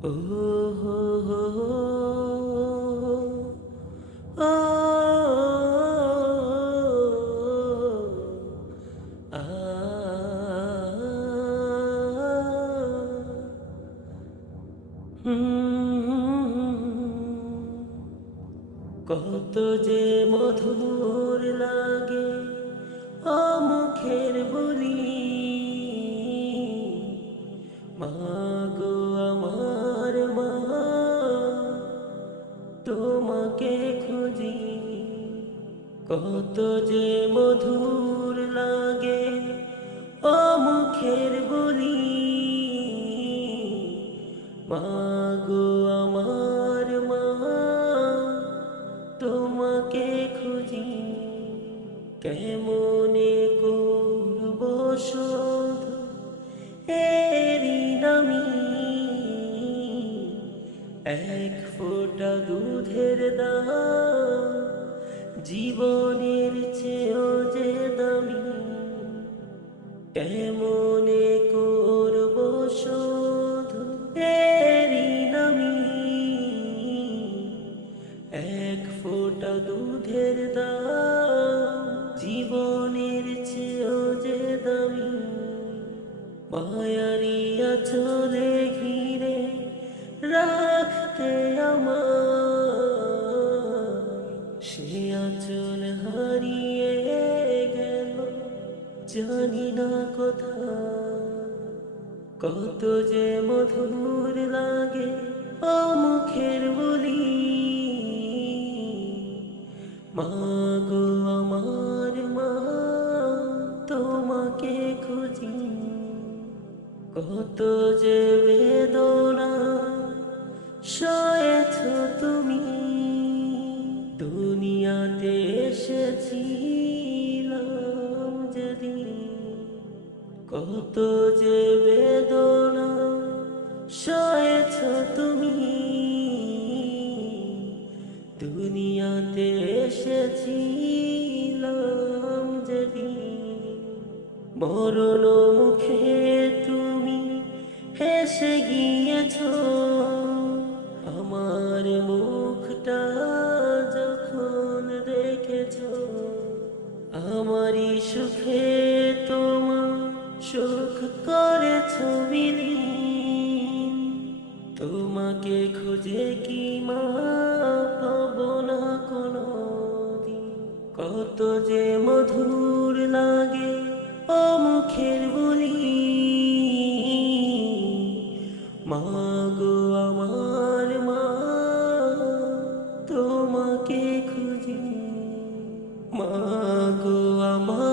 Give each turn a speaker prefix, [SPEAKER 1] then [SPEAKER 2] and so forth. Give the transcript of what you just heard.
[SPEAKER 1] কত যে মধুর লাগে অমুখের বলি কত যে মধুর লাগে অমুখের বলি। মাগো আমার মা, তোমাকে খুঁজি কেমনে করব শোধ? এরি নামি এক ফোঁটা দুধের দাম জীবনের চেয়েও যে দামি কেমনে করব শোধ এরি নামি। এক ফোঁটা দুধের দাম জীবনের চেয়েও যে দামি, মায়ারি চলে ঘিরে রাখতে আমার জানি না কোথা কত যে মধুর লাগে মুখের বলি। মাগো আমার মা, তোমাকে খুঁজি। কত যে বেদনা সয়েছ তুমি। দুনিয়াতে এসেছিলাম কত যে বেদনা সয়েছ তুমি। দুনিয়াতে এসেছিলাম যেদিন। মরণ মুখে তুমি হেসে গিয়েছ। আমার মুখটা যখন দেখেছ, আমারই সুখে তোমার সুখ করেছ বিলীন তোমাকে খুঁজে কি মা পাব না কোনো কত যে মধুর লাগে ও মুখের বলি মাগো আমার মা, তোমাকে খুঁজি। মাগো আমার